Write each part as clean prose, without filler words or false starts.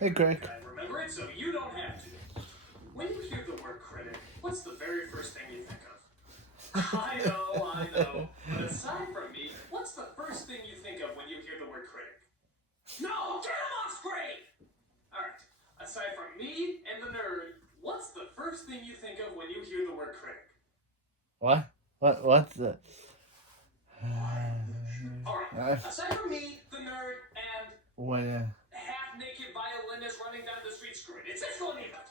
Hey, Greg. And I remember it so you don't have to. When you hear the word critic, what's the very first thing you think of? I know. But aside from me, what's the first thing you think of when you hear the word critic? No, get him off screen! Alright, aside from me and the nerd, what's the first thing you think of when you hear the word critic? What? What's the... Alright, aside from me, the nerd, and What? half-naked violinist running down the street screwing, it's Siskel and Ebert.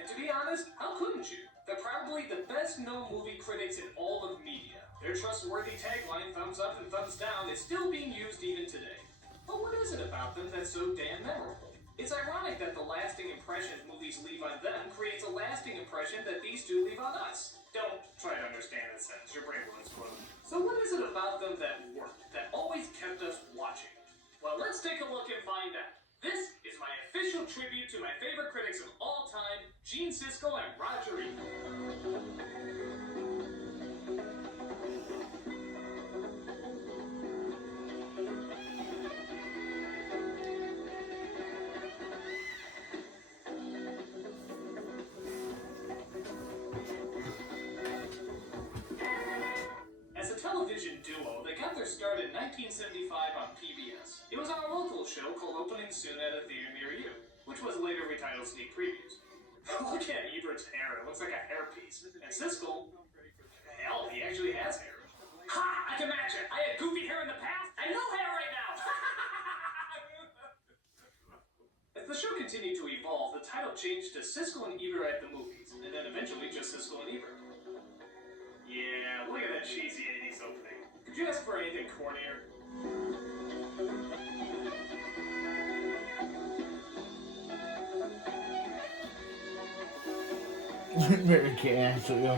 And to be honest, how couldn't you? They're probably the best-known movie critics in all of media. Their trustworthy tagline, thumbs up and thumbs down, is still being used even today. But what is it about them that's so damn memorable? It's ironic that the lasting impressions movies leave on them creates a lasting impression that these two leave on us. Don't try to understand that sentence, your brain will explode. So what is it about them that worked, that always kept us watching? Well, let's take a look and find out. This is my official tribute to my favorite critics of all time, Gene Siskel and Roger Ebert. As a television duo, they got their start in 1975 on PBS. It was on a local show called Opening Soon at a Theater Near You, which was later retitled Sneak Previews. Look at Ebert's hair, it looks like a hairpiece. And Siskel, hell, he actually has hair. Ha! I can match it! I had goofy hair in the past, and no hair right now! As the show continued to evolve, the title changed to Siskel and Ebert at the Movies, and then eventually just Siskel and Ebert. Yeah, look at that cheesy 80s opening. Could you ask for anything cornier? Very can't answer you.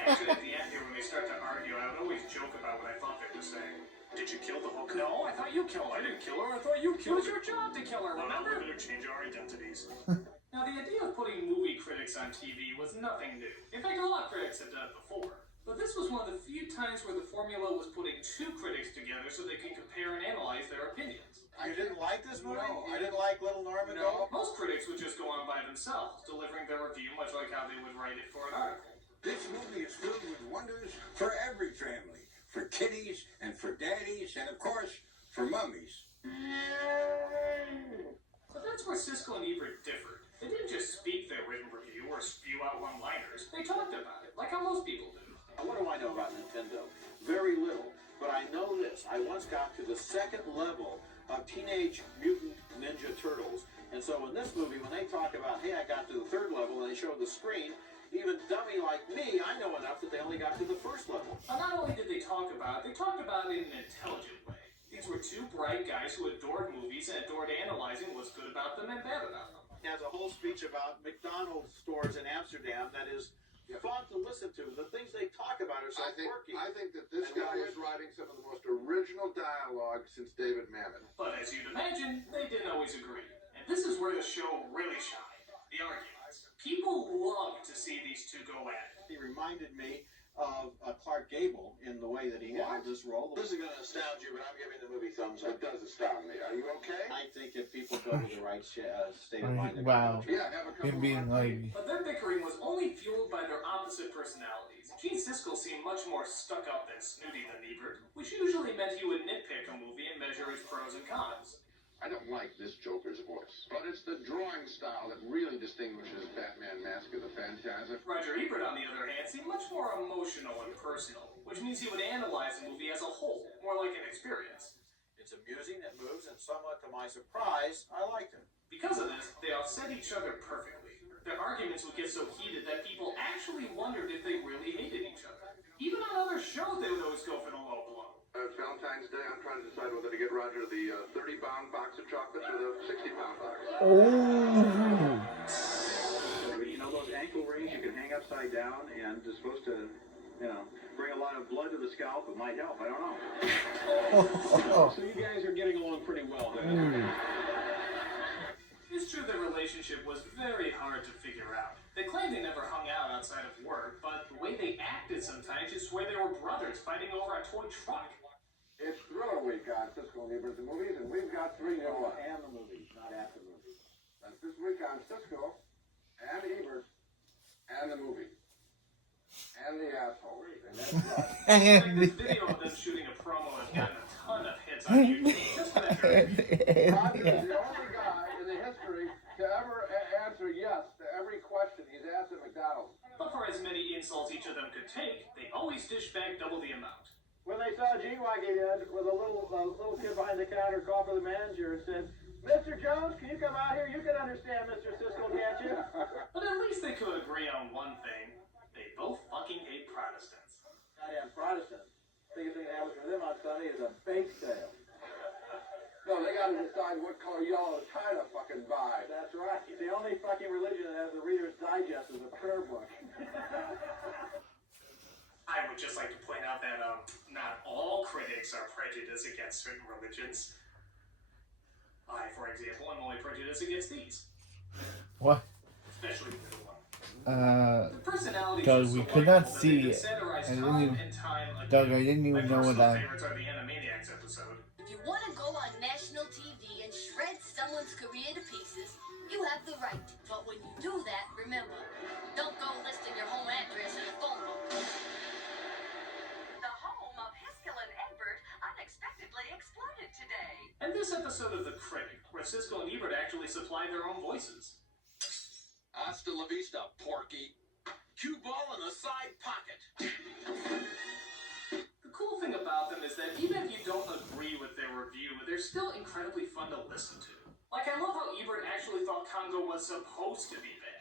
Actually, at the end here, when they start to argue, I would always joke about what I thought they were saying. Did you kill the hooker? No, I thought you killed her. I didn't kill her. I thought you killed her. It was your job to kill her, remember? We're going to change our identities. Now, the idea of putting movie critics on TV was nothing new. In fact, a lot of critics have done it before. But this was one of the few times where the formula was putting two critics together so they could compare and analyze their opinions. You didn't like this movie? No, You didn't like Little Norman? No, most critics would just go on by themselves, delivering their review much like how they would write it for an article. This movie is filled with wonders for every family. For kiddies and for daddies and, of course, for mummies. But that's where Siskel and Ebert differed. They didn't just speak their written review or spew out one-liners. They talked about it, like how most people do. What do I know about Nintendo? Very little. But I know this. I once got to the second level of Teenage Mutant Ninja Turtles. And so in this movie, when they talk about, hey, I got to the third level, and they show the screen, even dummy like me, I know enough that they only got to the first level. But not only did they talk about it in an intelligent way. These were two bright guys who adored movies and adored analyzing what's good about them and bad about them. He has a whole speech about McDonald's stores in Amsterdam that is fun to listen to. The things they talk about are so quirky. I think that this guy is writing some of the most original dialogue since David Mamet. But as you'd imagine, they didn't always agree. And this is where the show really shined. The arguments. People love to see these two go at it. He reminded me of Clark Gable in the way that he handled this role. This is going to astound you, but I'm giving the movie thumbs up. It does astound me. Are you okay? I think if people go to the right state of mind, Wow. Yeah, have a couple Him being like... But their bickering was only fueled by their opposite personalities. Gene Siskel seemed much more stuck-up and snooty than Ebert, which usually meant he would nitpick a movie and measure its pros and cons. I don't like this Joker's voice, but it's the drawing style that really distinguishes Batman Mask of the Phantasm. Roger Ebert, on the other hand, seemed much more emotional and personal, which means he would analyze the movie as a whole, more like an experience. It's amusing, it moves, and somewhat to my surprise, I liked it. Because of this, they offset each other perfectly. Their arguments would get so heated that people actually wondered if they really hated each other. Even on other shows, they would always go for the low blow. It's Valentine's Day. I'm trying to decide whether to get Roger the 30-pound box of chocolates or the 60-pound box. Oh! You know those ankle rings you can hang upside down and it's supposed to, bring a lot of blood to the scalp? It might help. I don't know. So you guys are getting along pretty well then. It's true their relationship was very hard to figure out. They claimed they never hung out outside of work, but the way they acted sometimes, you swear they were brothers fighting over a toy truck. It's Thriller Week on Siskel and Ebert the movies, and we've got 3 new ones. And the movies, not after the movies. this week on Siskel and Ebert and the movie. And the asshole. And that's right. This video of them shooting a promo has gotten a ton of hits on YouTube just for that very video. Roger is the only guy in the history to ever answer yes to every question he's asked at McDonald's. But for as many insults each of them could take, they always dish back double the amount. When they saw G-Wagon with a little kid behind the counter call for the manager and said, Mr. Jones, can you come out here? You can understand Mr. Siskel, can't you? But at least they could agree on one thing. They both fucking hate Protestants. Goddamn Protestants. Biggest thing that happens for them on Sunday is a bake sale. No, they gotta decide what color yellow tie to fucking buy. That's right. The only fucking religion that has a Reader's Digest is a prayer book. I would just like to point out that not all critics are prejudiced against certain religions. I, for example, am only prejudiced against these. What? Especially the middle one. Uh, The personalities Doug, are so we could not likable that see they've been it. satirized I didn't time even- and time again. Doug, I didn't My even know what personal that. favorites are the Animaniacs episode. If you want to go on national TV and shred someone's career to pieces, you have the right. But when you do that, remember, don't go listing your home address in a phone book. The home of Siskel and Ebert unexpectedly exploded today. And this episode of The Critic, where Siskel and Ebert actually supply their own voices. Hasta la vista, porky. Cue ball in the side pocket. The cool thing about them is that even if you don't agree with their review, they're still incredibly fun to listen to. Like, I love how Ebert actually thought Congo was supposed to be bad.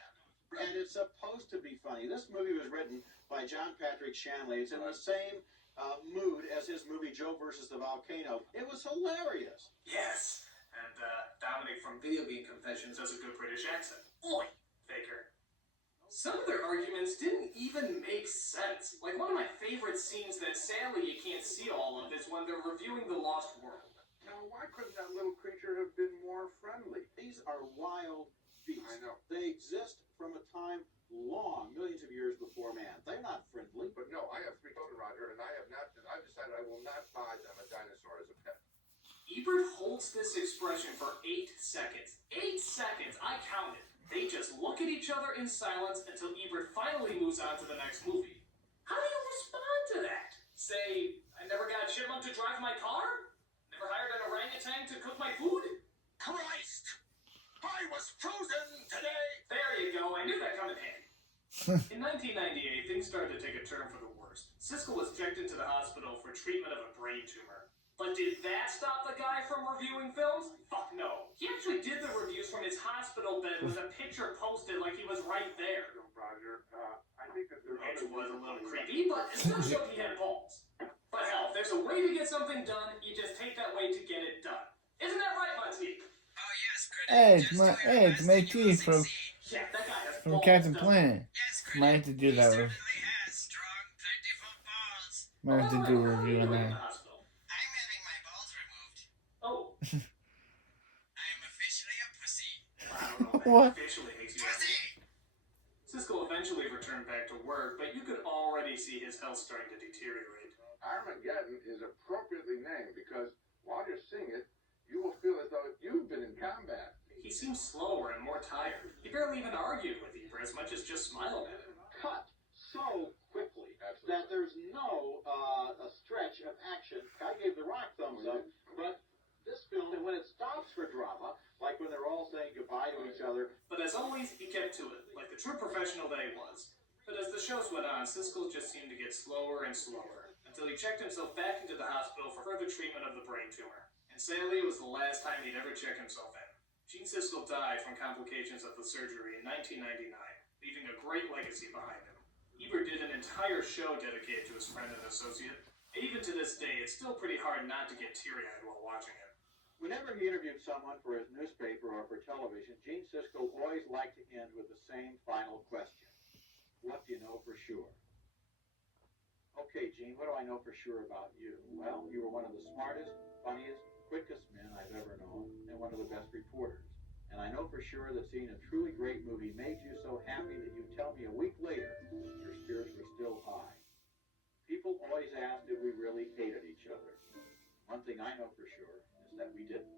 And it's supposed to be funny. This movie was written by John Patrick Shanley. It's in the same mood as his movie Joe versus the Volcano. It was hilarious. Yes, and Dominic from Video Game Confessions has a good British accent. Oi, Faker. Some of their arguments didn't even make sense. Like, one of my favorite scenes that sadly you can't see all of is when they're reviewing The Lost World. Now, why couldn't that little creature have been more friendly? These are wild beasts. I know. They exist from a time long, millions of years before man. They're not friendly. But no, I have 3 children, Roger, and I've decided I will not buy them a dinosaur as a pet. Ebert holds this expression for 8 seconds. 8 seconds, I counted. They just look at each other in silence until Ebert finally moves on to the next movie. How do you respond to that? Say, I never got a chipmunk to drive my car? Never hired an orangutan to cook my food? Christ! I was frozen today! There you go, I knew that come in handy. In 1998, things started to take a turn for the worst. Siskel was checked into the hospital for treatment of a brain tumor. But did that stop the guy from reviewing films? Fuck no. He actually did the reviews from his hospital bed with a picture posted like he was right there. Roger, I think that there are Which was a little creepy, but it still showed he had balls. But hell, if there's a way to get something done, you just take that way to get it done. Isn't that right, Monty? Oh, yes, critic. Eggs, Just my do your eggs, best my and you will teeth from succeed. Yeah, that guy has from balls, Captain doesn't he? Planet. Yes, critic. Might have to do He that. certainly has strong, plentiful balls. Might have to do a review on that. I'm having my balls removed. Oh, I am officially a pussy. I don't know if that What? officially makes you Pussy! Siskel eventually returned back to work, but you could already see his health starting to deteriorate. Armageddon is appropriately named because while you're seeing it, you will feel as though you've been in combat. He seemed slower and more tired. He barely even argued with Ebert as much as just smiled at him. Cut so quickly Absolutely. that there's no a stretch of action. I gave The Rock thumbs up, but this film, and when it stops for drama, like when they're all saying goodbye to each other, But as always, he kept to it, like the true professional that he was. But as the shows went on, Siskel just seemed to get slower and slower, until he checked himself back into the hospital for further treatment of the brain tumor. And sadly, it was the last time he'd ever check himself in. Gene Siskel died from complications of the surgery in 1999, leaving a great legacy behind him. Ebert did an entire show dedicated to his friend and associate, and even to this day, it's still pretty hard not to get teary-eyed while watching it. whenever he interviewed someone for his newspaper or for television, Gene Siskel always liked to end with the same final question. What do you know for sure? Okay, Gene, what do I know for sure about you? Well, you were one of the smartest, funniest, quickest men I've ever known, and one of the best reporters. And I know for sure that seeing a truly great movie made you so happy that you tell me a week later your spirits were still high. People always ask if we really hated each other. One thing I know for sure is that we didn't.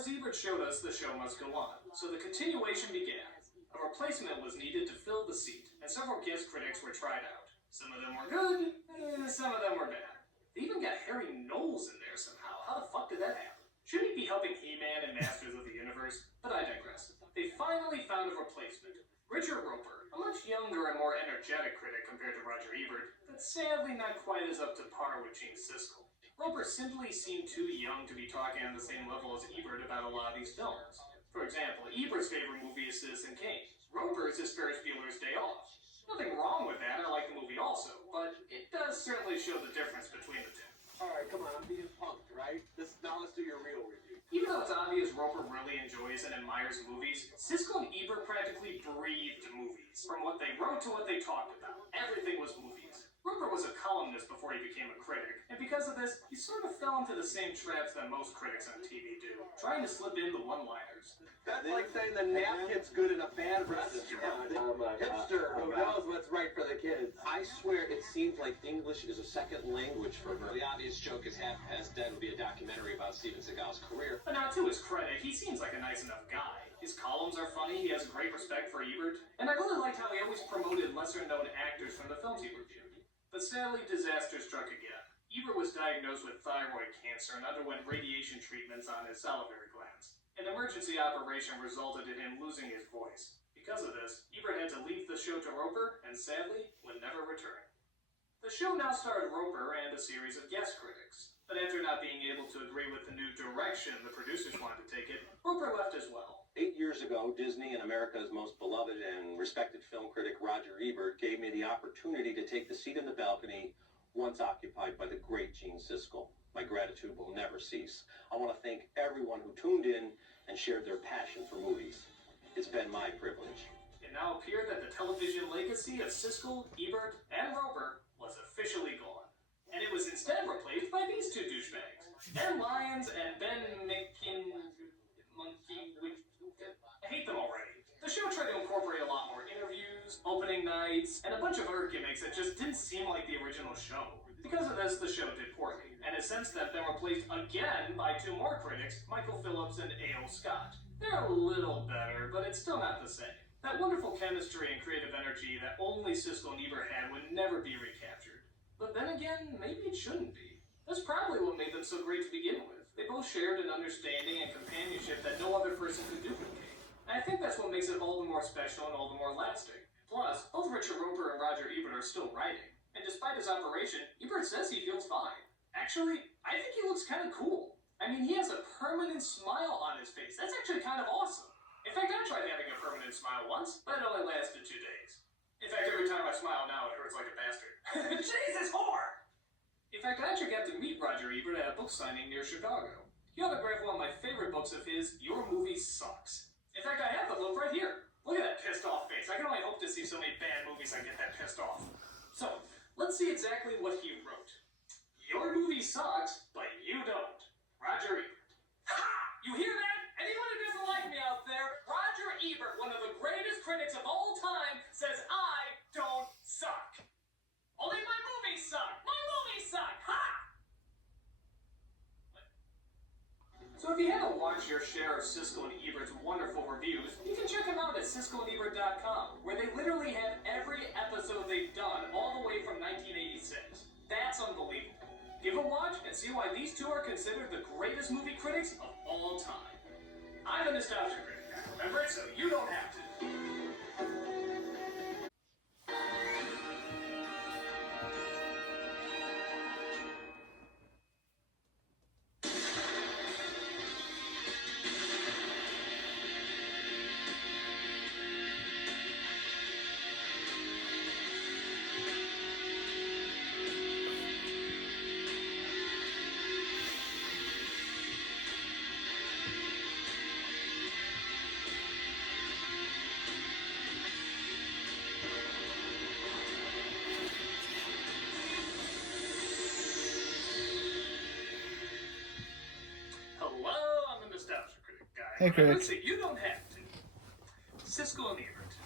as Ebert showed us, the show must go on, so the continuation began. A replacement was needed to fill the seat, and several guest critics were tried out. Some of them were good, and some of them were bad. They even got Harry Knowles in there somehow. How the fuck did that happen? Shouldn't he be helping He-Man and Masters of the Universe? But I digress. They finally found a replacement. Richard Roper, a much younger and more energetic critic compared to Roger Ebert, but sadly not quite as up to par with Gene Siskel. Roper simply seemed too young to be talking on the same level as Ebert about a lot of these films. For example, Ebert's favorite movie is Citizen Kane. Roper's is Ferris Bueller's Day Off. Nothing wrong with that, I like the movie also, but it does certainly show the difference between the two. Alright, come on, I'm being punked, right? Now let's do your real review. Even though it's obvious Roper really enjoys and admires movies, Siskel and Ebert practically breathed movies. From what they wrote to what they talked about, everything was movies. Roper was a columnist before he became a critic, and because of this, he sort of fell into the same traps that most critics on TV do, trying to slip in the one-liners. That's like saying the napkin's good in a bad restaurant. I'm a hipster who knows what's right for the kids. I swear it seems like English is a second language for her. The obvious joke is Half Past Dead would be a documentary about Steven Seagal's career. But now, to his credit, he seems like a nice enough guy. His columns are funny, he has great respect for Ebert, and I really liked how he always promoted lesser-known actors from the films he reviewed. But sadly, disaster struck again. Ebert was diagnosed with thyroid cancer and underwent radiation treatments on his salivary glands. An emergency operation resulted in him losing his voice. Because of this, Ebert had to leave the show to Roper, and sadly, would never return. The show now starred Roper and a series of guest critics. But after not being able to agree with the new direction the producers wanted to take it, Roper left as well. 8 years ago, Disney and America's most beloved and respected film critic Roger Ebert gave me the opportunity to take the seat in the balcony once occupied by the great Gene Siskel. My gratitude will never cease. I want to thank everyone who tuned in and shared their passion for movies. It's been my privilege. It now appeared that the television legacy of Siskel, Ebert, and Roper was officially gone. And it was instead replaced by these two douchebags. Ben Lyons and Ben Monkey. I hate them already. The show tried to incorporate a lot more interviews, opening nights, and a bunch of other gimmicks that just didn't seem like the original show. Because of this, the show did poorly, and has since then been replaced again by two more critics, Michael Phillips and A.O. Scott. They're a little better, but it's still not the same. That wonderful chemistry and creative energy that only Siskel and Ebert had would never be recaptured. But then again, maybe it shouldn't be. That's probably what made them so great to begin with. They both shared an understanding and companionship that no other person could duplicate. And I think that's what makes it all the more special and all the more lasting. Plus, both Richard Roper and Roger Ebert are still writing. And despite his operation, Ebert says he feels fine. Actually, I think he looks kind of cool. I mean, he has a permanent smile on his face. That's actually kind of awesome. In fact, I tried having a permanent smile once, but it only lasted 2 days. In fact, every time I smile now, it hurts like a bastard. Jesus, whore! In fact, I actually got to meet Roger Ebert at a book signing near Chicago. He autographed one of my favorite books of his, Your Movie Sucks. In fact, I have the book right here. Look at that pissed off face. I can only hope to see so many bad movies I get that pissed off. So, let's see exactly what he wrote. Your movie sucks, but you don't. Roger Ebert. Ha! You hear that? Anyone who doesn't like me out there, Roger Ebert, one of the greatest critics of all time, says I don't suck. Only my movies suck. My movies suck. Ha! So if you haven't watched your share of Siskel and Ebert's wonderful reviews, you can check them out at SiskelandEbert.com, where they literally have every episode they've done all the way from 1986. That's unbelievable. Give a watch and see why these two are considered the greatest movie critics of all time. I'm a nostalgia critic, remember it, so you don't have to. Hey, critic. Listen, you don't have to. Siskel and Ebert.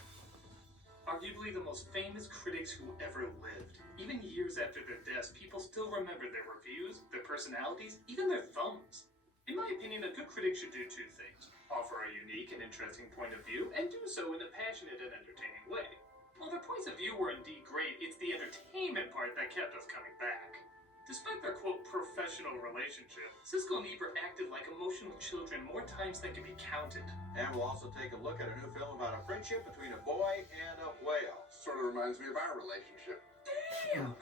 Arguably the most famous critics who ever lived. Even years after their deaths, people still remember their reviews, their personalities, even their thumbs. In my opinion, a good critic should do two things: offer a unique and interesting point of view, and do so in a passionate and entertaining way. While their points of view were indeed great, it's the entertainment part that kept us coming back. Despite their quote professional relationship, Siskel and Ebert acted like emotional children more times than can be counted. And we'll also take a look at a new film about a friendship between a boy and a whale. Sort of reminds me of our relationship. Damn!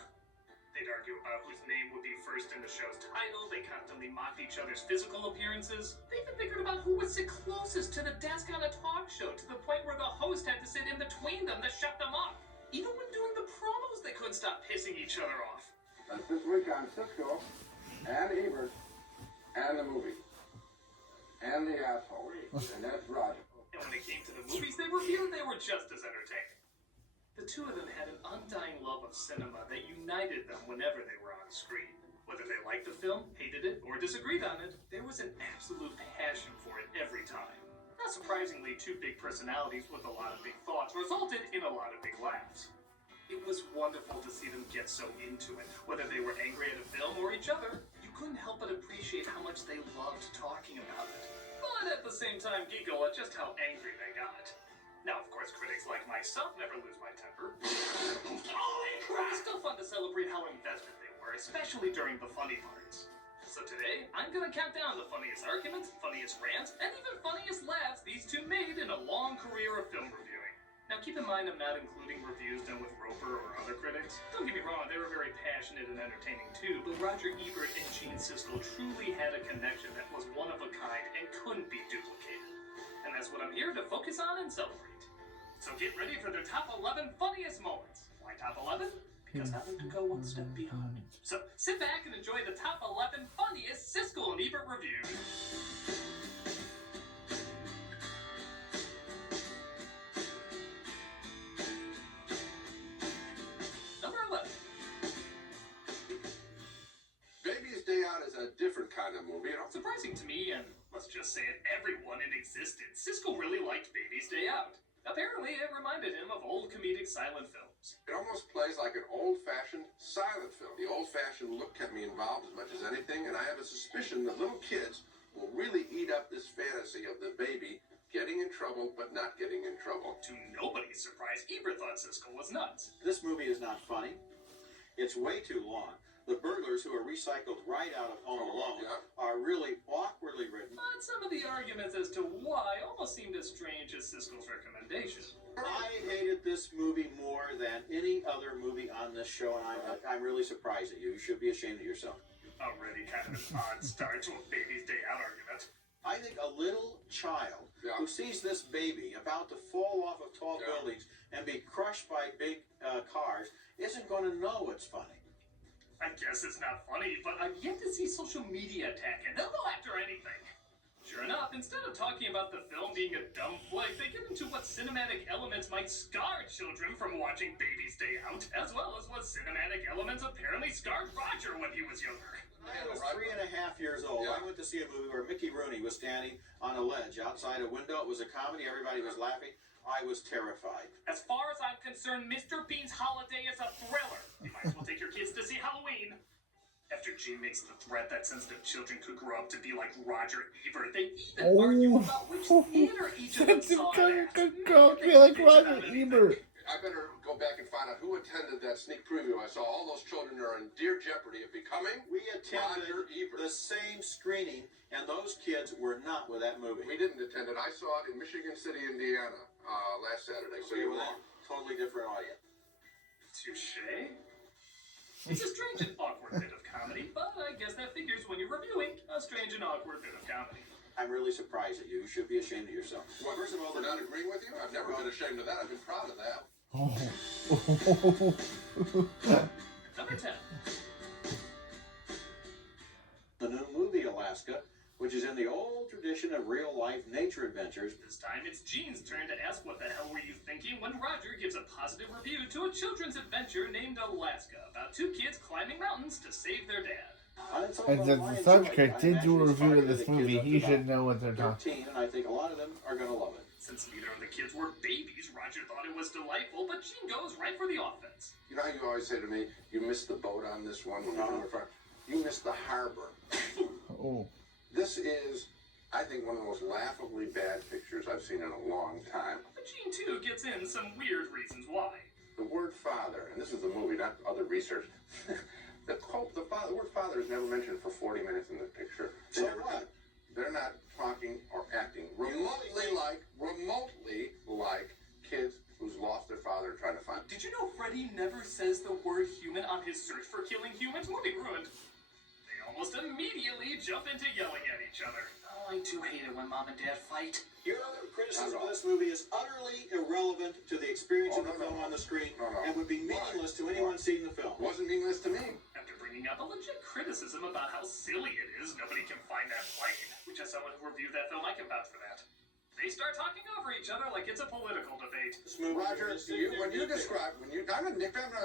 They'd argue about whose name would be first in the show's title, they constantly mocked each other's physical appearances, they even bickered about who would sit closest to the desk on a talk show, to the point where the host had to sit in between them to shut them up. Even when doing the promos, they couldn't stop pissing each other off. That's this week on Siskel and Ebert and the movie. And the asshole. And that's Roger. And when it came to the movies they reviewed, they were just as entertaining. The two of them had an undying love of cinema that united them whenever they were on screen. Whether they liked the film, hated it, or disagreed on it, there was an absolute passion for it every time. Not surprisingly, two big personalities with a lot of big thoughts resulted in a lot of big laughs. It was wonderful to see them get so into it. Whether they were angry at a film or each other, you couldn't help but appreciate how much they loved talking about it. But at the same time, giggle at just how angry they got. Now, of course, critics like myself never lose my temper. Holy crap! It's still fun to celebrate how invested they were, especially during the funny parts. So today, I'm gonna count down the funniest arguments, funniest rants, and even funniest laughs these two made in a long career of film reviewing. Now keep in mind I'm not including reviews done with Roper or other critics. Don't get me wrong, they were very passionate and entertaining too, but Roger Ebert and Gene Siskel truly had a connection that was one of a kind and couldn't be duplicated. And that's what I'm here to focus on and celebrate. So get ready for their top 11 funniest moments. Why top 11? Because I like to go one step beyond. So sit back and enjoy the top 11 funniest Siskel and Ebert reviews. Different kind of movie, you know? Surprising to me, and let's just say it, everyone in existence, Siskel really liked Baby's Day Out. Apparently, it reminded him of old comedic silent films. It almost plays like an old-fashioned silent film. The old-fashioned look kept me involved as much as anything, and I have a suspicion that little kids will really eat up this fantasy of the baby getting in trouble but not getting in trouble. To nobody's surprise, Ebert thought Siskel was nuts. This movie is not funny. It's way too long. The burglars who are recycled right out of Home Alone are really awkwardly written. But some of the arguments as to why almost seemed as strange as Siskel's recommendation. I hated this movie more than any other movie on this show, and I'm really surprised at you. You should be ashamed of yourself. Already kind of an odd start to a Baby's Day Out argument. I think a little child who sees this baby about to fall off of tall buildings and be crushed by big cars isn't going to know it's funny. I guess it's not funny, but I've yet to see social media attack it. They'll go after anything. Sure enough, instead of talking about the film being a dumb flick, they get into what cinematic elements might scar children from watching Baby's Day Out, as well as what cinematic elements apparently scarred Roger when he was younger. I was 3.5 years old. I went to see a movie where Mickey Rooney was standing on a ledge outside a window. It was a comedy. Everybody was laughing. I was terrified. As far as I'm concerned, Mr. Bean's Holiday is a thriller. You might as well take your kids to see Halloween. After Gene makes the threat that sensitive children could grow up to be like Roger Ebert, they even argue about which theater each of them saw it at. Could grow up to be like Roger Ebert. I better go back and find out who attended that sneak preview. I saw all those children are in dear jeopardy of becoming We attended Roger Ebert. the same screening, and those kids were not with that movie. We didn't attend it. I saw it in Michigan City, Indiana, last Saturday. So We you were were with a totally different audience. Touché. It's a strange and awkward bit of comedy, but I guess that figures when you're reviewing a strange and awkward bit of comedy. I'm really surprised at you. You should be ashamed of yourself. Well, first of all, for not agreeing with you, I've never been ashamed of that. I've been proud of that. Number 10. The new movie Alaska, which is in the old tradition of real-life nature adventures. This time it's Gene's turn to ask what the hell were you thinking when Roger gives a positive review to a children's adventure named Alaska about two kids climbing mountains to save their dad. As a subject did do a review of this movie, he should know what they're talking 13, and I think a lot of them are going to love it. Since neither of the kids were babies, Roger thought it was delightful, but Gene goes right for the offense. You know how you always say to me, you missed the boat on this one when you were front? You missed the harbor. Oh. This is, I think, one of the most laughably bad pictures I've seen in a long time. But Gene, too, gets in some weird reasons why. The word father, and this is the movie, not other research. The word father is never mentioned for 40 minutes in this picture. So what? They're not talking or acting remotely like kids who's lost their father and trying to find. Did you know Freddy never says the word human on his search for killing humans? Movie ruined. They almost immediately jump into yelling at each other. Oh, I do hate it when Mom and Dad fight. Your criticism of this movie is utterly irrelevant to the experience of the film on the screen and would be meaningless to anyone seeing the film. Wasn't meaningless to me. After bringing up a legit criticism about how silly it is, nobody can find that plane. Which, as someone who reviewed that film, I can vouch for that. They start talking over each other like it's a political debate. Roger, when you describe, I'm a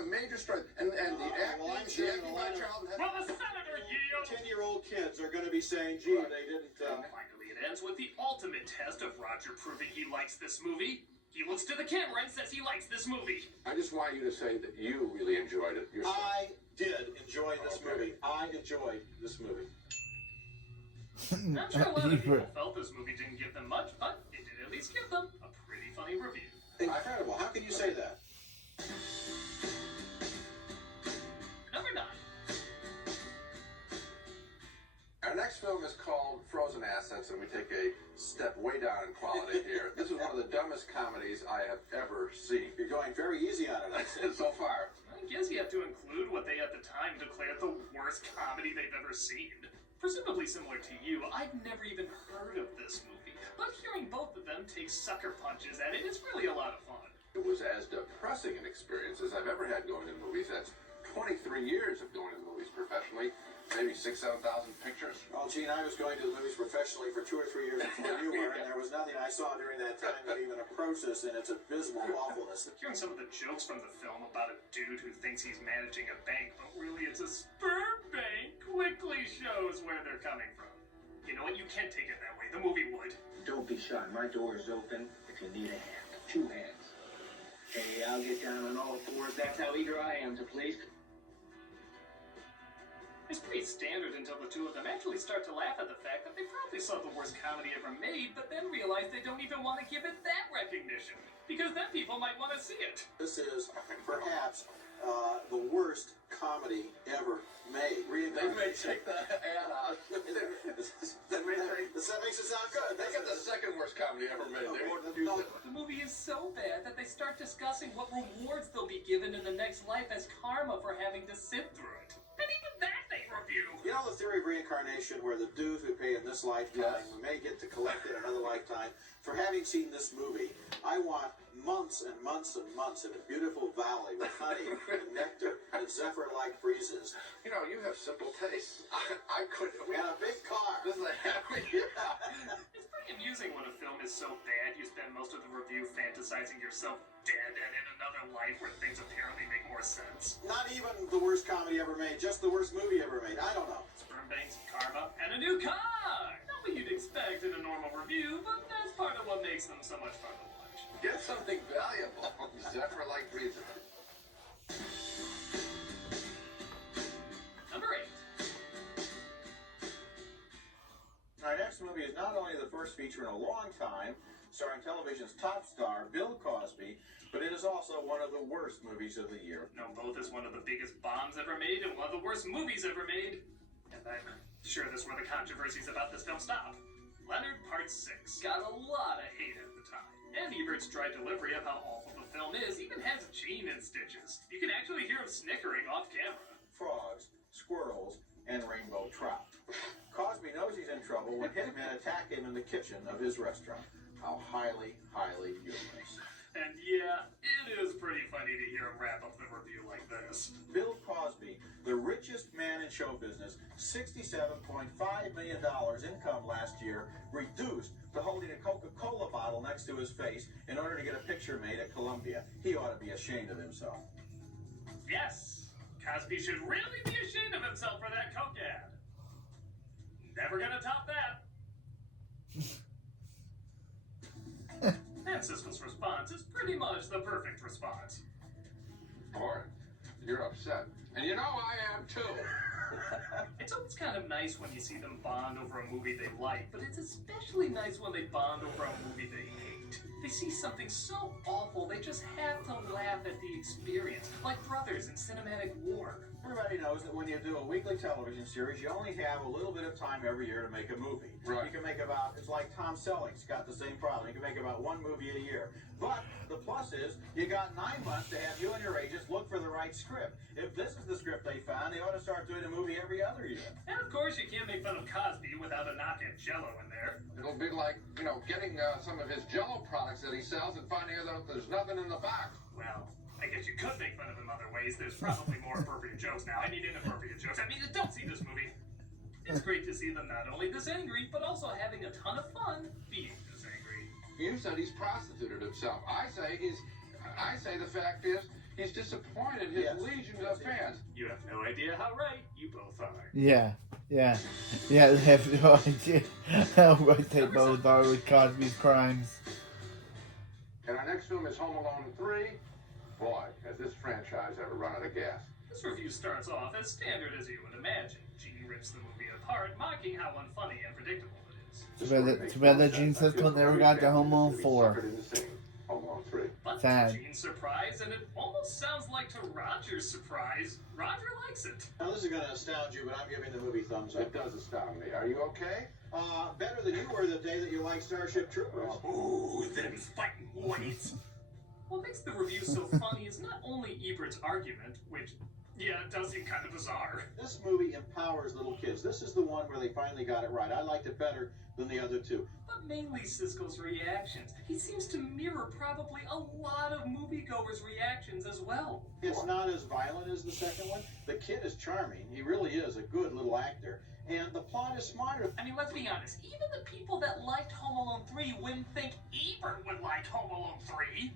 major strike, and the acting by childhood. Well, the senator yields. 10-year-old kids are going to be saying, gee, they didn't... Finally, it ends with the ultimate test of Roger proving he likes this movie. He looks to the camera and says he likes this movie. I just want you to say that you really enjoyed it yourself. I did enjoy this movie. I enjoyed this movie. I'm sure a lot of people felt this movie didn't give them much, but it did at least give them a pretty funny review. Incredible. How can you say that? Number 9. Our next film is called Frozen Assets, and we take a step way down in quality here. This is one of the dumbest comedies I have ever seen. You're going very easy on it, I see. So far. I guess you have to include what they at the time declared the worst comedy they've ever seen. Presumably similar to you, I'd never even heard of this movie, but hearing both of them take sucker punches at it is really a lot of fun. It was as depressing an experience as I've ever had going to movies. That's 23 years of going to the movies professionally. Maybe 6,000, 7,000 pictures. Well, Gene, I was going to the movies professionally for 2 or 3 years before you were, and there was nothing I saw during that time that even approached this in its abysmal awfulness. Hearing some of the jokes from the film about a dude who thinks he's managing a bank, but really it's a sperm bank, quickly shows where they're coming from. You know what? You can't take it that way. The movie would. Don't be shy. My door is open if you need a hand. 2 hands. Hey, I'll get down on all fours. That's how eager I am to please. It's pretty standard until the two of them actually start to laugh at the fact that they probably saw the worst comedy ever made, but then realize they don't even want to give it that recognition, because then people might want to see it. This is perhaps the worst comedy ever made. They may take the ad out. That makes it sound good. They get the second worst comedy ever made. The movie is so bad that they start discussing what rewards they'll be given in the next life as karma for having to sit through it. And even that they review. You know the theory of reincarnation, where the dues we pay in this lifetime we may get to collect it in another lifetime? For having seen this movie, I want months and months and months in a beautiful valley with honey and nectar and zephyr-like breezes. You know, you have simple tastes. I couldn't. And a big car. This is a happy. It's pretty amusing when a film is so bad you spend most of the review fantasizing yourself dead and in another life where things apparently make more sense. Not even the worst comedy ever made, just the worst movie ever made. I don't know. Sperm banks, karma, and a new car! Not what you'd expect in a normal review, but that's part of what makes them so much fun to watch. Get something valuable. Zephyr-like breezes. Number 8. Our next movie is not only the first feature in a long time, starring television's top star, Bill Cosby, but it is also one of the worst movies of the year. Known both as one of the biggest bombs ever made and one of the worst movies ever made. And I'm sure this is where the controversies about this film stop. Leonard Part 6 got a lot of hate at the time. And Ebert's dry delivery of how awful the film is even has Gene in stitches. You can actually hear him snickering off camera. Frogs, squirrels, and rainbow trout. Cosby knows he's in trouble when hitmen attack him in the kitchen of his restaurant. How highly, highly humorous. And yeah, it is pretty funny to hear him wrap up the review like this. Bill Cosby, the richest man in show business, $67.5 million income last year, reduced to holding a Coca-Cola bottle next to his face in order to get a picture made at Columbia. He ought to be ashamed of himself. Yes, Cosby should really be ashamed of himself for that Coke ad. Never gonna top that. And Siskel's response is pretty much the perfect response. Boy, you're upset. And you know I am too. It's always kind of nice when you see them bond over a movie they like, but it's especially nice when they bond over a movie they hate. They see something so awful, they just have to laugh at the experience, like brothers in Cinematic War. Everybody knows that when you do a weekly television series, you only have a little bit of time every year to make a movie. Right. You can make about, it's like Tom Selleck's got the same problem. You can make about one movie a year. But the plus is, you got 9 months to have you and your agents look for the right script. If this is the script they found, they ought to start doing a movie every other year. And of course, you can't make fun of Cosby without a knock at Jell-O in there. It'll be like, getting some of his Jell-O products that he sells and finding out there's nothing in the box. Well, I guess you could make fun of him other ways. There's probably more appropriate jokes now. I need inappropriate jokes. I mean, don't see this movie. It's great to see them not only this angry, but also having a ton of fun being this angry. You said he's prostituted himself. I say the fact is he's disappointed his legions of fans. You have no idea how right you both are. Yeah, they have no idea how right they both are with Cosby's crimes. And our next film is Home Alone 3. Boy, has this franchise ever run out of gas. This review starts off as standard as you would imagine. Gene rips the movie apart, mocking how unfunny and predictable it is. Too bad that Gene Siskel never got to Home Alone 4. Home Alone 3. But Sad. to Gene's surprise, and it almost sounds like to Roger's surprise, Roger likes it. Now, this is going to astound you, but I'm giving the movie thumbs up. It does astound me. Are you okay? Better than you were the day that you liked Starship Troopers. Ooh, them fighting whites. What makes the review so funny is not only Ebert's argument, which, yeah, it does seem kind of bizarre. This movie empowers little kids. This is the one where they finally got it right. I liked it better than the other two. But mainly Siskel's reactions. He seems to mirror probably a lot of moviegoers' reactions as well. It's not as violent as the second one. The kid is charming. He really is a good little actor. And the plot is smarter. I mean, let's be honest. Even the people that liked Home Alone 3 wouldn't think Ebert would like Home Alone 3.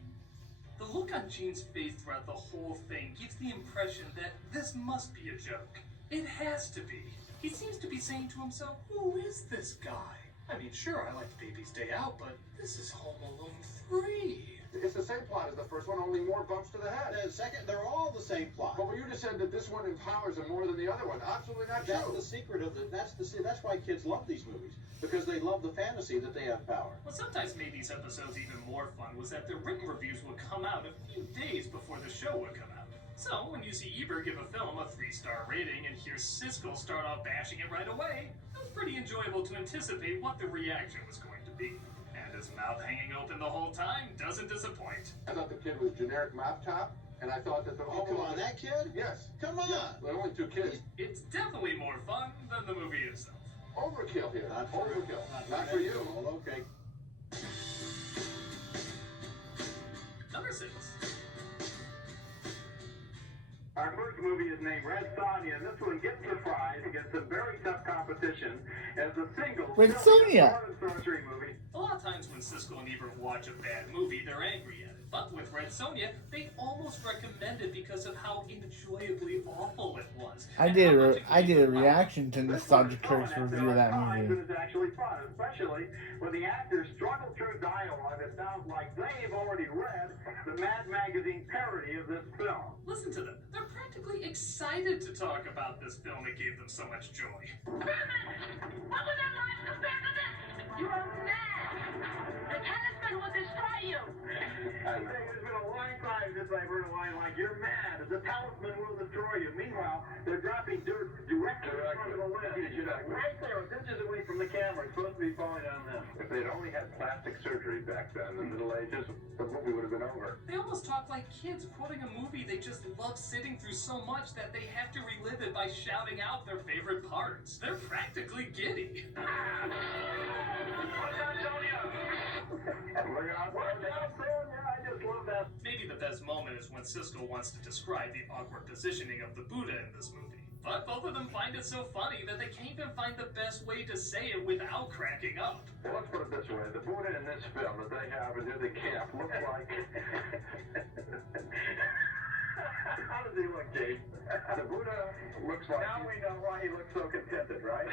The look on Gene's face throughout the whole thing gives the impression that this must be a joke. It has to be. He seems to be saying to himself, who is this guy? I mean, sure, I liked Baby's Day Out, but this is Home Alone 3. It's the same plot as the first one, only more bumps to the head. The second, they're all the same plot. But you just said that this one empowers him more than the other one. Absolutely not true. That's the secret of that's why kids love these movies. Because they love the fantasy that they have power. What sometimes made these episodes even more fun was that the written reviews would come out a few days before the show would come out. So, when you see Ebert give a film a 3-star rating and hear Siskel start off bashing it right away, it was pretty enjoyable to anticipate what the reaction was going to be. And his mouth hanging open the whole time doesn't disappoint. I thought the kid was generic mop top, and I thought that the Oh, come on, that kid? Yes. Come on. Yes, there are only 2 kids. It's definitely more fun than the movie itself. Overkill here. Not for Overkill. you. Not for you. Well, okay. Number 6. Our first movie is named Red Sonja, and this one gets surprised against some very tough competition as a single Red Sonja. sorcery movie. A lot of times when Siskel and Ebert watch a bad movie, they're angry at it. But with Red Sonja, they almost recommend it because of how enjoyably awful it was. I did a reaction to Nostalgia Kirk's review of that movie. It's actually fun, especially when the actors struggle through dialogue that sounds like they've already read the Mad Magazine parody of this film. Listen to them. They're practically excited to talk about this film that gave them so much joy. What was that line compared to this? You are mad. The talisman will destroy you. I think it's been a long time since I've heard a line like, "You're mad, the talisman will destroy you." Meanwhile, they're dropping dirt directly in front of the lid. Right there, inches away from the camera. It's supposed to be falling on them. If they'd only had plastic surgery back then in the Middle Ages, the movie would have been over. They almost talk like kids quoting a movie they just love sitting through so much that they have to relive it by shouting out their favorite parts. They're practically giddy. I just love that. Maybe the best moment is when Siskel wants to describe the awkward positioning of the Buddha in this movie. But both of them find it so funny that they can't even find the best way to say it without cracking up. Well, let's put it this way. The Buddha in this film that they have in the camp looks like... How does he look, Jake? The Buddha looks like... Now we know why he looks so contented, right?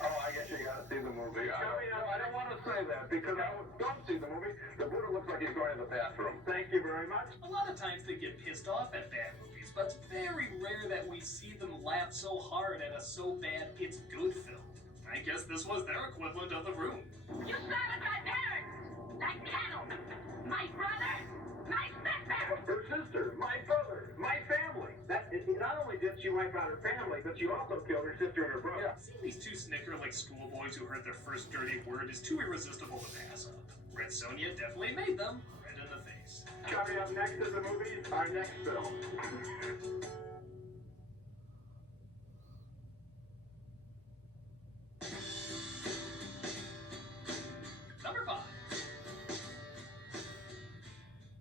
Oh, I guess you gotta see the movie. I don't want to say say that because I don't see the movie. The Buddha looks like he's going to the bathroom. Thank you very much. A lot of times they get pissed off at bad movies, but it's very rare that we see them laugh so hard at a so bad it's good film. I guess this was their equivalent of The Room. You slaughtered my parents! Like cattle! My brother! My sister! Her sister, my brother, my family. Not only did she wipe out her family, but she also killed her sister and her brother. Seeing these two snicker like schoolboys who heard their first dirty word is too irresistible to pass up. Red Sonja definitely made them red in the face. Coming up next in the movies, our next film. Number 5.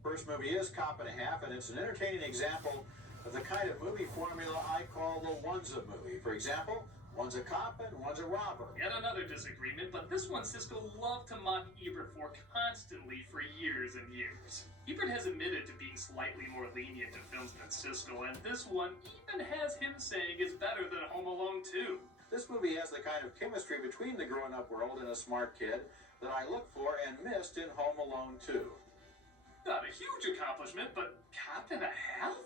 First movie is Cop and a Half, and it's an entertaining example of the kind of movie formula I call the one's-a movie. For example, one's a cop and one's a robber. Yet another disagreement, but this one Siskel loved to mock Ebert for constantly for years and years. Ebert has admitted to being slightly more lenient to films than Siskel, and this one even has him saying is better than Home Alone 2. This movie has the kind of chemistry between the grown-up world and a smart kid that I look for and missed in Home Alone 2. Not a huge accomplishment, but Cop and a Half?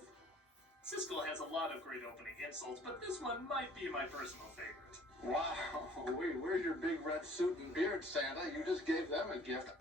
Siskel has a lot of great opening insults, but this one might be my personal favorite. Wow, where's your big red suit and beard, Santa? You just gave them a gift.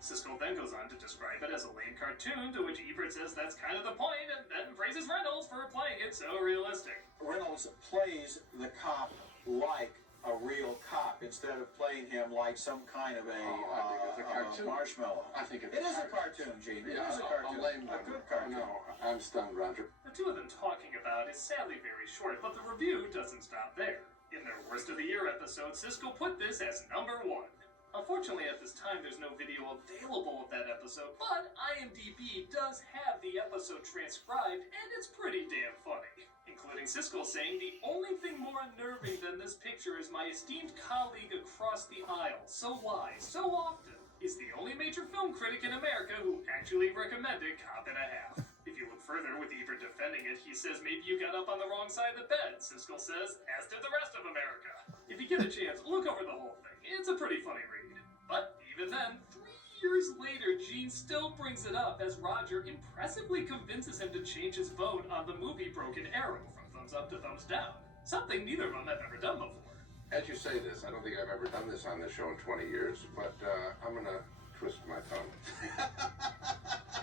Siskel then goes on to describe it as a lame cartoon, to which Ebert says that's kind of the point, and then praises Reynolds for playing it so realistic. Reynolds plays the cop like a real cop instead of playing him like some kind of I think it's a cartoon. Marshmallow. I think it's It is a cartoon, Gene. It is a cartoon. A lame A good cartoon. No, I'm stunned, Roger. The two of them talking about is sadly very short, but the review doesn't stop there. In their Worst of the Year episode, Siskel put this as number 1. Unfortunately, at this time, there's no video available of that episode, but IMDb does have the episode transcribed, and it's pretty damn funny. Including Siskel saying, the only thing more unnerving than this picture is my esteemed colleague across the aisle, so wise, so often, is the only major film critic in America who actually recommended Cop and a Half. If you look further with Ebert defending it, he says maybe you got up on the wrong side of the bed. Siskel says, as did the rest of America. If you get a chance, look over the whole thing. It's a pretty funny read. But even then, 3 years later, Gene still brings it up as Roger impressively convinces him to change his vote on the movie Broken Arrow from thumbs up to thumbs down. Something neither of them have ever done before. As you say this, I don't think I've ever done this on this show in 20 years, but I'm going to twist my tongue.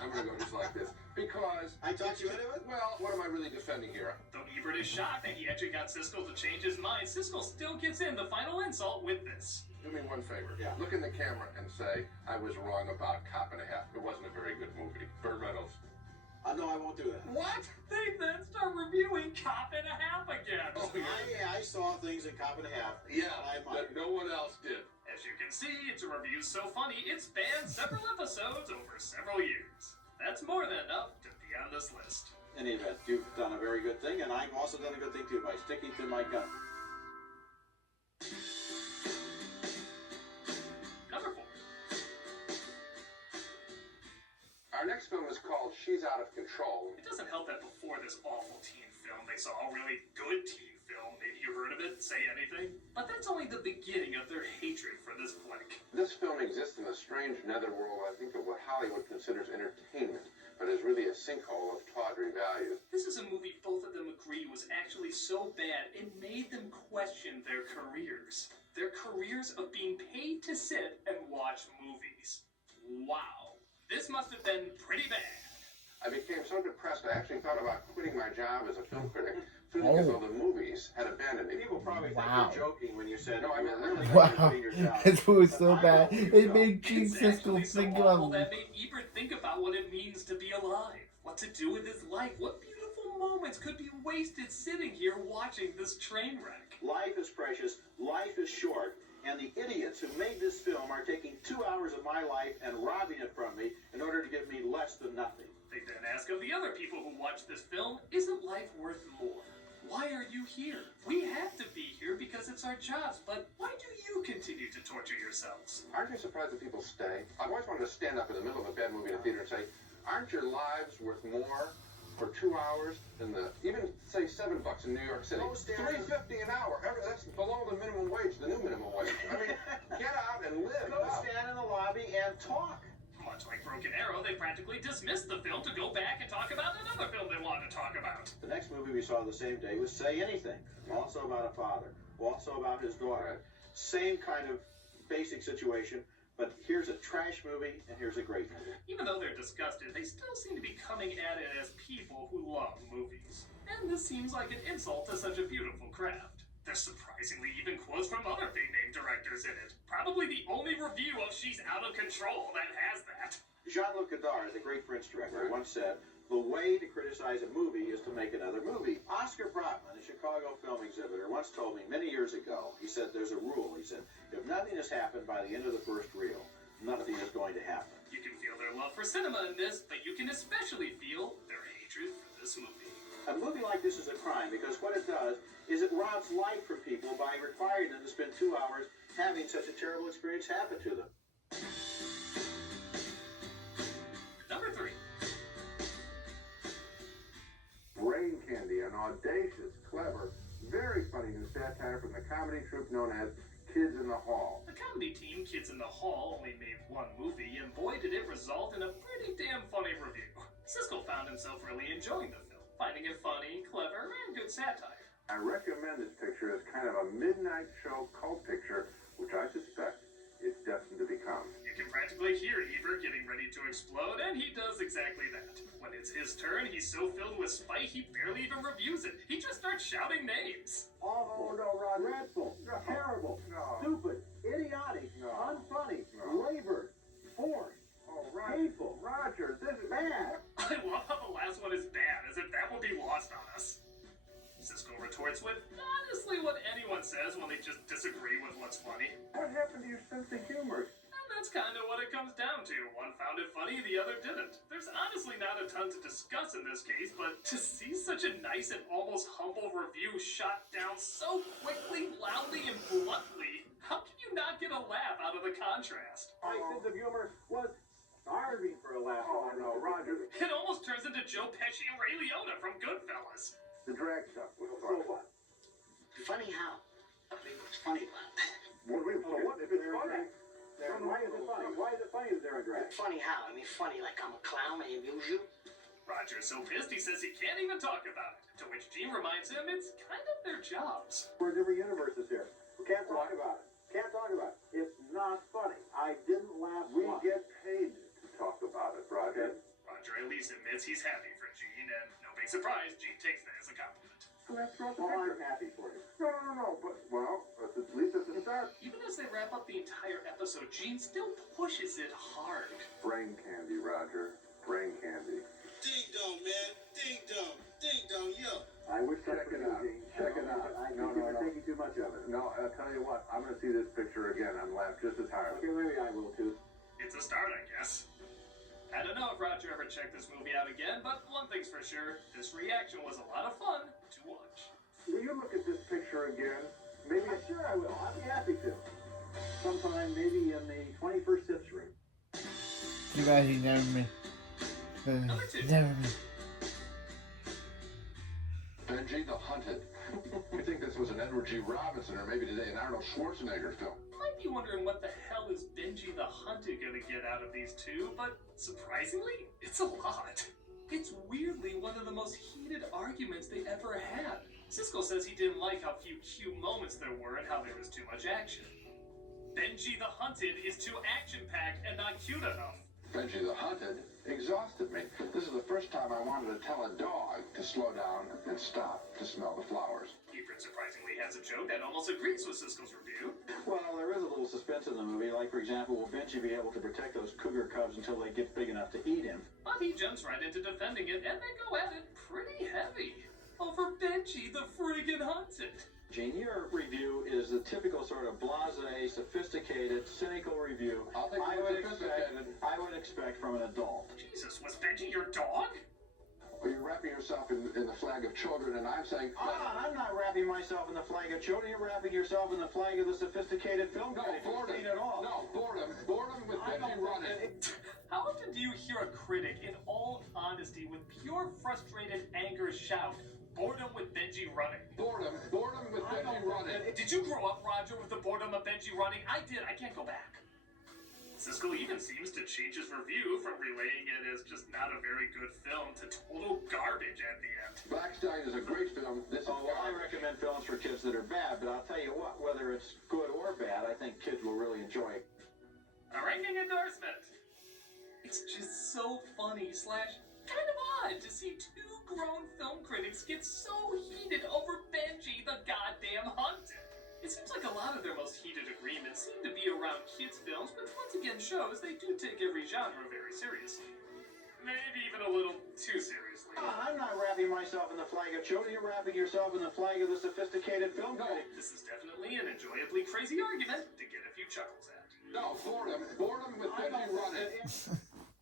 I'm going to go just like this. Because... I talked you into it? Well, what am I really defending here? Though Ebert is shocked that he actually got Siskel to change his mind, Siskel still gets in the final insult with this. Do me one favor. Yeah. Look in the camera and say, I was wrong about Cop and a Half. It wasn't a very good movie. Burt Reynolds. No, I won't do that. What? They then start reviewing Cop and a Half again. Oh, yeah. I saw things in Cop and a Half. Yeah, I that no one else did. As you can see, it's a review so funny it spans several episodes over several years. That's more than enough to be on this list. In any event, you've done a very good thing, and I've also done a good thing too by sticking to my gun. Number 4. Our next film is called She's Out of Control. It doesn't help that before this awful teen film, they saw a really good teen film. Maybe you heard of it, say anything. But that's only the beginning of their hatred for this flick. This film exists in the strange netherworld, I think, of what Hollywood considers entertainment, but is really a sinkhole of tawdry values. This is a movie both of them agree was actually so bad it made them question their careers. Their careers of being paid to sit and watch movies. Wow. This must have been pretty bad. I became so depressed I actually thought about quitting my job as a film critic, feeling as though the movies had abandoned me. People probably think Wow. you're joking when you said, No, I mean, really Wow, quitting your job. this was so But I bad. don't think It so. made Gene It's Siskel actually so think awful of that made Ebert think about what it means to be alive. What to do with his life. What beautiful moments could be wasted sitting here watching this train wreck. Life is precious, life is short, and the idiots who made this film are taking 2 hours of my life and robbing it from me in order to give me less than nothing. They then ask of the other people who watched this film, isn't life worth more? Why are you here? We have to be here because it's our jobs, but why do you continue to torture yourselves? Aren't you surprised that people stay? I've always wanted to stand up in the middle of a bad movie in a theater and say, aren't your lives worth more for 2 hours than even say $7 in New York City? Oh, Stan. $3.50 an hour. That's below the minimum wage, the new minimum wage. I mean, get out and and talk. Much like Broken Arrow, they practically dismissed the film to go back and talk about another film they wanted to talk about. The next movie we saw the same day was Say Anything, also about a father, also about his daughter. Same kind of basic situation, but here's a trash movie and here's a great movie. Even though they're disgusted, they still seem to be coming at it as people who love movies. And this seems like an insult to such a beautiful craft. There's surprisingly even quotes from other big-name directors in it. Probably the only review of She's Out of Control that has that. Jean-Luc Godard, the great French director, once said, the way to criticize a movie is to make another movie. Oscar Brotman, a Chicago film exhibitor, once told me many years ago, he said, there's a rule. He said, if nothing has happened by the end of the first reel, nothing is going to happen. You can feel their love for cinema in this, but you can especially feel their hatred for this movie. A movie like this is a crime because what it does is it robs life from people by requiring them to spend 2 hours having such a terrible experience happen to them. Number 3. Brain Candy, an audacious, clever, very funny new satire from the comedy troupe known as Kids in the Hall. The comedy team Kids in the Hall only made one movie, and boy did it result in a pretty damn funny review. Siskel found himself really enjoying the film, finding it funny, clever, and good satire. I recommend this picture as kind of a midnight show cult picture, which I suspect it's destined to become. You can practically hear Ebert getting ready to explode, and he does exactly that. When it's his turn, he's so filled with spite he barely even reviews it. He just starts shouting names. Oh, no, Rod. Dreadful, terrible, stupid, idiotic, unfunny, labored, forced, hateful, Roger, this is bad. I love how the last one is bad, as if that would be lost on us. Siskel retorts with, honestly, what anyone says when they just disagree with what's funny. What happened to your sense of humor? And that's kind of what it comes down to. One found it funny, the other didn't. There's honestly not a ton to discuss in this case, but to see such a nice and almost humble review shot down so quickly, loudly, and bluntly, how can you not get a laugh out of the contrast? My sense of humor was starving for a laugh. Oh, no, Roger. It almost turns into Joe Pesci and Ray Liotta from Goodfellas. The drag stuff was So funny. what? Funny how? I mean, what's funny about it? So what if it's funny? Why is it funny? Why is it funny that they're a drag? Funny how? I mean, funny like I'm a clown, I amuse you? Roger's so pissed he says he can't even talk about it, to which Gene reminds him it's kind of their jobs. We're different universes here. We can't talk about it. Can't talk about it. It's not funny. I didn't laugh We once. get paid to talk about it, Roger. Roger at least admits he's happy for Gene, and no big surprise, Gene takes that as a compliment. So that's not the Oh, I'm picture. happy for you. No, but, well, at least it's a start. Even as they wrap up the entire episode, Gene still pushes it hard. Brain candy, Roger. Brain candy. Ding dong, man. Ding dong. Ding dong, yo. I wish Check it out. Check it out. I No, think no, you're no. taking too much of it. No, I'll tell you what. I'm going to see this picture again and laugh just as hard. Okay, maybe I will too. It's a start, I guess. I don't know if Roger ever checked this movie out again, but one thing's for sure, this reaction was a lot of fun to watch. Will you look at this picture again? Maybe Yeah, sure I will. I'll be happy to. Sometime maybe in the 21st century. Too bad he never me. Number 2. Never me. Benji the Hunted. You think this was an Edward G. Robinson or maybe today an Arnold Schwarzenegger film? You might be wondering what the hell is Benji the Hunted gonna get out of these two, but surprisingly, it's a lot. It's weirdly one of the most heated arguments they ever had. Siskel says he didn't like how few cute moments there were and how there was too much action. Benji the Hunted is too action-packed and not cute enough. Benji the Hunted exhausted me. This is the first time I wanted to tell a dog to slow down and stop to smell the flowers. Ebert surprisingly has a joke that almost agrees with Siskel's review. Well, there is a little suspense in the movie. Like, for example, will Benji be able to protect those cougar cubs until they get big enough to eat him? But he jumps right into defending it, and they go at it pretty heavy. Over Benji the friggin' Hunted. Gene, your review is the typical sort of blasé, sophisticated, cynical review I'll take I it would sophisticated. expect from an adult. Jesus, was Benji your dog? Well, you're wrapping yourself in the flag of children, and I'm saying... I'm not wrapping myself in the flag of children. You're wrapping yourself in the flag of the sophisticated film No, critic. boredom. You've seen it all. No, boredom. Boredom with I Benji don't running. How often do you hear a critic, in all honesty, with pure frustrated anger shout, boredom with Benji running? Boredom with Benji running. Did you grow up, Roger, with the boredom of Benji running? I did. I can't go back. Siskel even seems to change his review from relaying it as just not a very good film to total garbage at the end. Blackstein is a great film. This is Well, I recommend films for kids that are bad, but I'll tell you what, whether it's good or bad, I think kids will really enjoy it. A ringing endorsement. It's just so funny / kind of odd to see two grown film critics get so heated over Benji the goddamn Hunted. It seems like a lot of their most heated agreements seem to be around kids' films, which once again shows they do take every genre very seriously. Maybe even a little too seriously. I'm not wrapping myself in the flag of children. You're wrapping yourself in the flag of the sophisticated film critic. This is definitely an enjoyably crazy argument to get a few chuckles at. No, boredom with Benji running.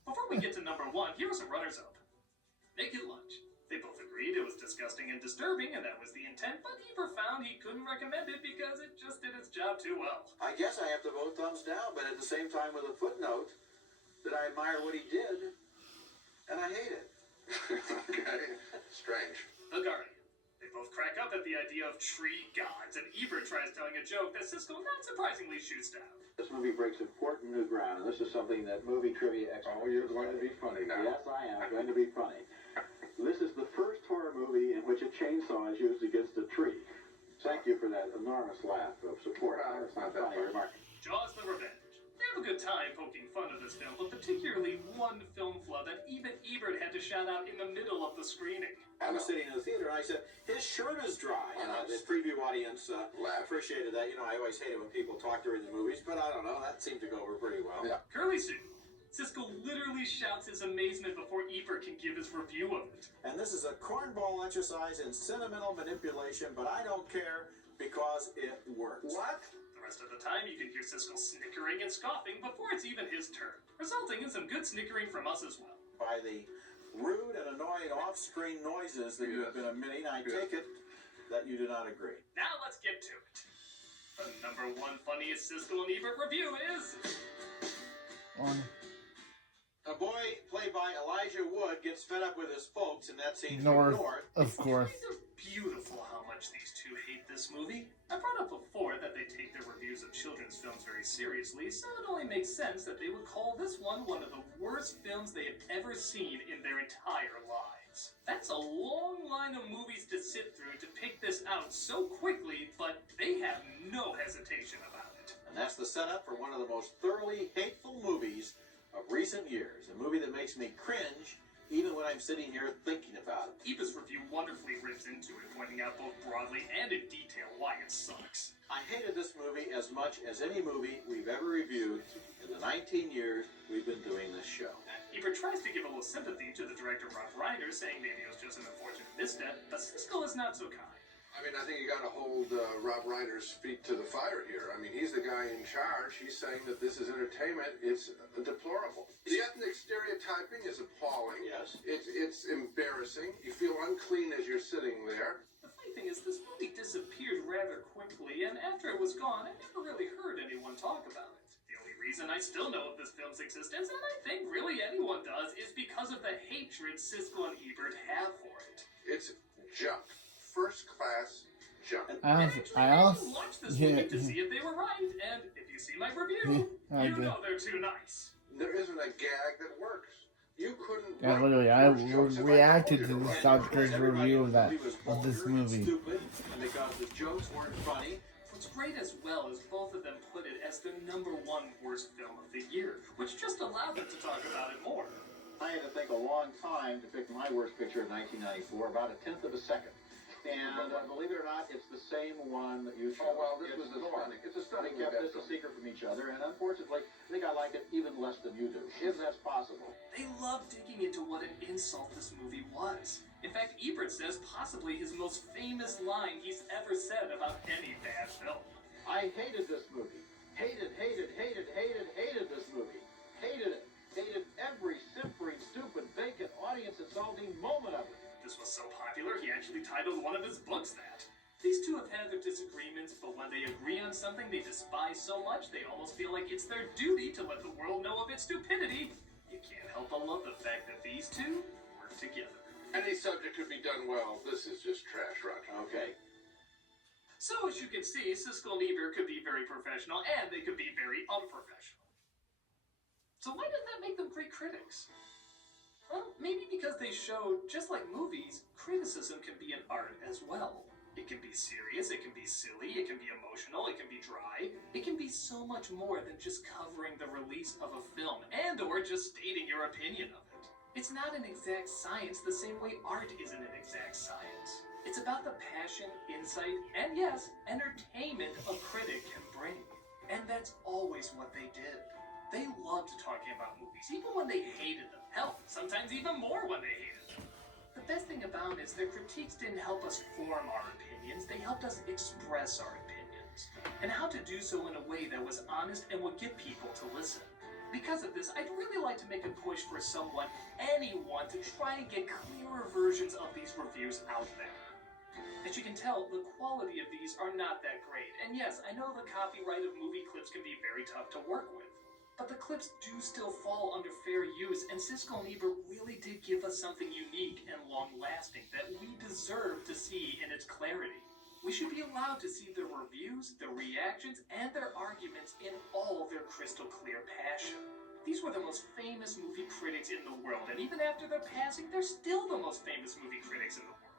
Before we get to number 1, here are some runners-up. Naked Lunch. They both agreed it was disgusting and disturbing, and that was the intent, but Ebert found he couldn't recommend it because it just did its job too well. I guess I have to vote thumbs down, but at the same time with a footnote that I admire what he did, and I hate it. Okay, strange. The Guardian. They both crack up at the idea of tree gods, and Ebert tries telling a joke that Siskel not surprisingly shoots down. This movie breaks important new ground, and this is something that movie trivia experts... Oh, you're going to be funny now. Yes, I am going to be funny. This is the first horror movie in which a chainsaw is used against a tree. Thank you for that enormous laugh of support. Well, It's not funny remark. Jaws the Revenge. They have a good time poking fun at this film, but particularly one film flaw that even Ebert had to shout out in the middle of the screening. I was sitting in the theater and I said, his shirt is dry. And the preview audience appreciated that. You know, I always hate it when people talk during the movies, but I don't know, that seemed to go over pretty well. Yeah. Curly Sue. Siskel literally shouts his amazement before Ebert can give his review of it. And this is a cornball exercise in sentimental manipulation, but I don't care because it works. What? The rest of the time, you can hear Siskel snickering and scoffing before it's even his turn, resulting in some good snickering from us as well. By the rude and annoying off-screen noises that you have been emitting, I take it that you do not agree. Now let's get to it. The number 1 funniest Siskel and Ebert review is... A boy played by Elijah Wood gets fed up with his folks, and that scene North, North. of course. It's kind of beautiful how much these two hate this movie. I brought up before that they take their reviews of children's films very seriously, so it only makes sense that they would call this one of the worst films they have ever seen in their entire lives. That's a long line of movies to sit through to pick this out so quickly, but they have no hesitation about it. And that's the setup for one of the most thoroughly hateful movies of recent years. A movie that makes me cringe even when I'm sitting here thinking about it. Ebert's review wonderfully rips into it, pointing out both broadly and in detail why it sucks. I hated this movie as much as any movie we've ever reviewed in the 19 years we've been doing this show. Ebert tries to give a little sympathy to the director Rob Reiner, saying maybe it was just an unfortunate misstep, but Siskel is not so kind. I mean, I think you got to hold Rob Reiner's feet to the fire here. I mean, he's the guy in charge. He's saying that this is entertainment. It's deplorable. The ethnic stereotyping is appalling. Yes. It's embarrassing. You feel unclean as you're sitting there. The funny thing is, this movie disappeared rather quickly, and after it was gone, I never really heard anyone talk about it. The only reason I still know of this film's existence, and I think really anyone does, is because of the hatred Siskel and Ebert have for it. It's junk. First-class junk. I also watched this movie to see if they were right, and if you see my review, you know they're too nice. There isn't a gag that works. You couldn't. Yeah, literally, I reacted to the South Korean review of this movie. Stupid, and because the jokes weren't funny. What's great as well is both of them put it as the number 1 worst film of the year, which just allowed them to talk about it more. I had to think a long time to pick my worst picture of 1994, about a tenth of a second. And believe it or not, it's the same one that you chose. Oh, well, this was the stunning. It's a stunning. They kept this a secret from each other, and unfortunately, I think I like it even less than you do, if that's possible. They love digging into what an insult this movie was. In fact, Ebert says possibly his most famous line he's ever said about any bad film. I hated this movie. Hated this movie. Hated it. Hated every simpering, stupid, vacant, audience-insulting moment of it. This was so popular, he actually titled one of his books that. These two have had their disagreements, but when they agree on something they despise so much, they almost feel like it's their duty to let the world know of its stupidity. You can't help but love the fact that these two work together. Any subject could be done well. This is just trash, Roger. Okay. So, as you can see, Siskel and Ebert could be very professional, and they could be very unprofessional. So why does that make them great critics? Well, maybe because they show, just like movies, criticism can be an art as well. It can be serious, it can be silly, it can be emotional, it can be dry. It can be so much more than just covering the release of a film and or just stating your opinion of it. It's not an exact science the same way art isn't an exact science. It's about the passion, insight, and yes, entertainment a critic can bring. And that's always what they did. They loved talking about movies, even when they hated them. Hell, sometimes even more when they hated them. The best thing about it is their critiques didn't help us form our opinions, they helped us express our opinions. And how to do so in a way that was honest and would get people to listen. Because of this, I'd really like to make a push for someone, anyone, to try and get clearer versions of these reviews out there. As you can tell, the quality of these are not that great. And yes, I know the copyright of movie clips can be very tough to work with. But the clips do still fall under fair use, and Siskel and Ebert really did give us something unique and long-lasting that we deserve to see in its clarity. We should be allowed to see their reviews, their reactions, and their arguments in all their crystal clear passion. These were the most famous movie critics in the world, and even after their passing, they're still the most famous movie critics in the world.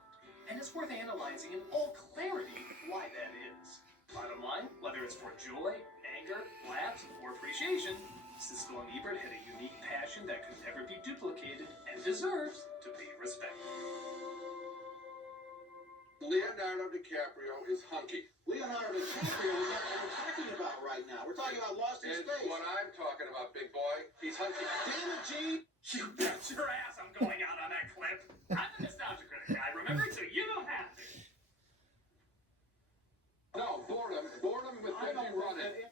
And it's worth analyzing in all clarity why that is. Bottom line, whether it's for joy, anger, laughs, or appreciation, Siskel and Ebert had a unique passion that could never be duplicated and deserves to be respected. Leonardo DiCaprio is hunky. Leonardo DiCaprio is not what we're talking about right now. We're talking about Lost in And Space. what I'm talking about, big boy, he's hunky. Damn it, Gene! You bet your ass I'm going out on that clip. I'm a nostalgia critic guy, remember? So you don't have to. No, boredom with Benji running.